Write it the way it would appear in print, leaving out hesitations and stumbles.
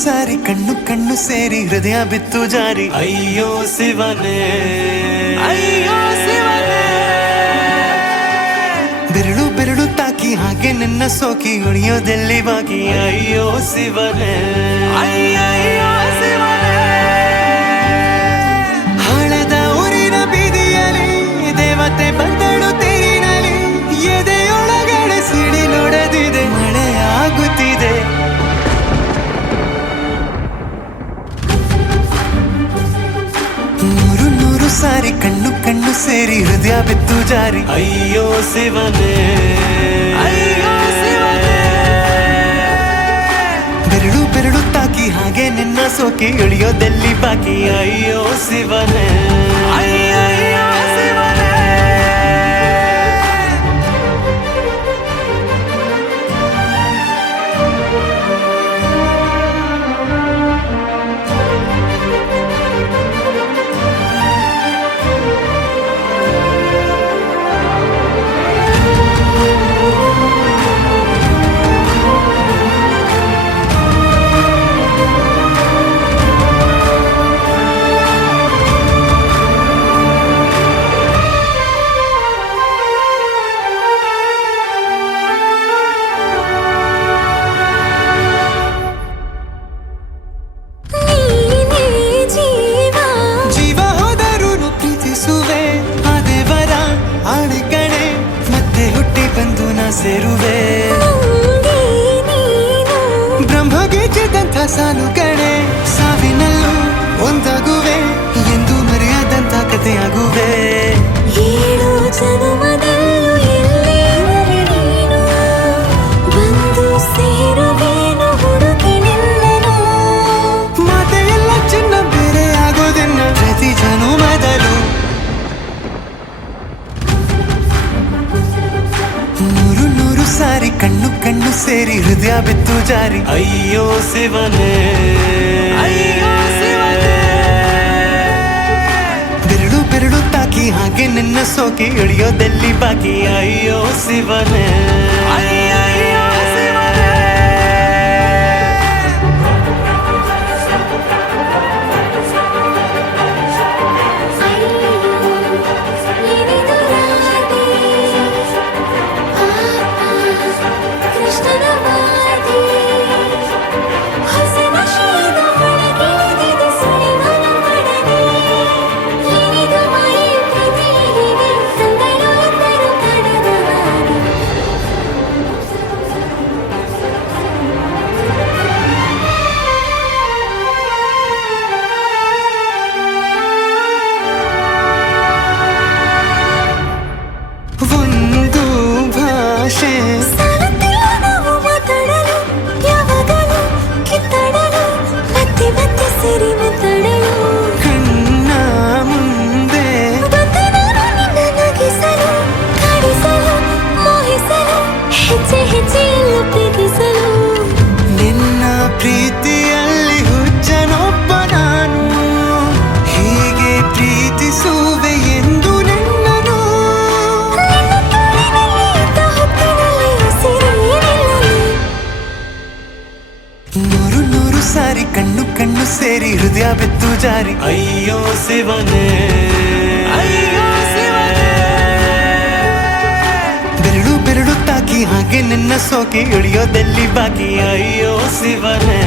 ಸಾರಿ ಕಣ್ಣು ಕಣ್ಣು ಸೇರಿ ಹೃದಯ ಬಿತ್ತು ಜಾರಿ ಅಯ್ಯೋ ಶಿವನೇ ಅಯ್ಯೋ ಶಿವನೇ ಬೆರಳು ಬೆರಳು ತಾಕಿ ಹಾಗೆ ನಿನ್ನ ಸೋಕಿ ಉಳಿಯೋದೆಲ್ಲಿ ಬಾಕಿ ಅಯ್ಯೋ ಶಿವನೇ ಅಯ್ಯಯ್ಯೋ ಶಿವನೇ ಹಳದ ಊರಿನ ಬೀದಿಯಲ್ಲಿ ದೇವತೆ ಬಂದಳು ತೇರಿನಲ್ಲಿ ಎದೆಯೊಳಗಡೆ ಸಿಡಿಲೊಡೆದಿದೆ ಮಳೆ ಆಗುತ್ತಿದೆ ನೂರು ನೂರು ಸಾರಿ ಕಣ್ಣು ಕಣ್ಣು ಸೇರಿ ಹೃದಯ ಬಿತ್ತು ಜಾರಿ ಅಯ್ಯೋ ಶಿವನೇ ಅಯ್ಯೋ ಶಿವನೇ ಬೆರಳು ಬೆರಳು ತಾಕಿ ಹಾಗೆ ನಿನ್ನ ಸೋಕಿ ಇಳಿಯೋದೆಲ್ಲಿ ಬಾಕಿ ಅಯ್ಯೋ ಶಿವನೇ ಅಯ್ಯಯ್ಯೋ ಶಿವನೇ ಸೇರುವೆ ಬ್ರಹ್ಮಗೀಚಿದಂಥ ಸಾಲು ಕಣೆ ಸಾವಿನಲ್ಲೂ ಒಂದಾಗುವೆ ಎಂದು ಮರೆಯದಂಥ ಕಥೆಯಾಗುವೆ ಏಳು ಜನುಮದಲ್ಲೂ ಎಲ್ಲೇ ನೀನು ಬಂದು ಸೇರುವೇನು ಹುಡುಕಿ ನಿಲ್ಲನು ಮಾತೆಯೆಲ್ಲ ಚಿನ್ನ ಬೇರೆ ಆಗೋದನ್ನ ಪ್ರತಿ ಜನುಮದಲ್ಲೂ ನೂರು ನೂರು ಸಾರಿ ಕಣ್ಣು ಕಣ್ಣು ಸೇರಿ ಹೃದಯ ಬಿತ್ತು ಜಾರಿ ಅಯ್ಯೋ ಶಿವನೇ ಅಯ್ಯೋ ಶಿವನೇ ಬೆರಳು ಬೆರಳು ತಾಕಿ ಹಾಗೆ ನಿನ್ನ ಸೋಕಿ ಇಳಿಯೋದೆಲ್ಲಿ ಬಾಕಿ ಅಯ್ಯೋ ಶಿವನೇ ಅಯ್ಯಯ್ಯೋ ಶಿವನೇ ಒಂದು ಭಾಷೆ ನಾವು ಮಾತಾಡಲು ಯಾವಾಗಲೂ ಕಿತ್ತಾಡಲು ಮತ್ತೆ ಮತ್ತೆ ಸೇರಿ ಮಾತಾಡಲು ಕಣ್ಣ ಮುಂದೆ ಬಂದೆ ನಾನು ನಿನ್ನ ನಗಿಸಲು ಕಾಡಿಸಲು ಮೋಹಿಸಲು ಹೆಜ್ಜೆ ಹೆಜ್ಜೆಯಲ್ಲ ಪ್ರೀತಿಸಲು ನಿನ್ನ ಪ್ರೀತಿಯಲ್ಲಿ ಹುಚ್ಚನೊಬ್ಬ ನಾನು ಹೀಗೆ ಪ್ರೀತಿಸುವೆ ಎಂದು ನಿನ್ನನು ನೂರು ನೂರು ಸಾರಿ ಕಣ್ಣು ಕಣ್ಣು ಸೇರಿ ಹೃದಯ ಬಿತ್ತು ಜಾರಿ ಅಯ್ಯೋ ಶಿವನೇ ಅಯ್ಯೋ ಶಿವನೇ ಬೆರಳು ಬೆರಳು ತಾಕಿ ಹಾಗೆ ನಿನ್ನ ಸೋಕಿ ಇಳಿಯೋದೆಲ್ಲಿ ಬಾಕಿ ಅಯ್ಯೋ ಶಿವನೇ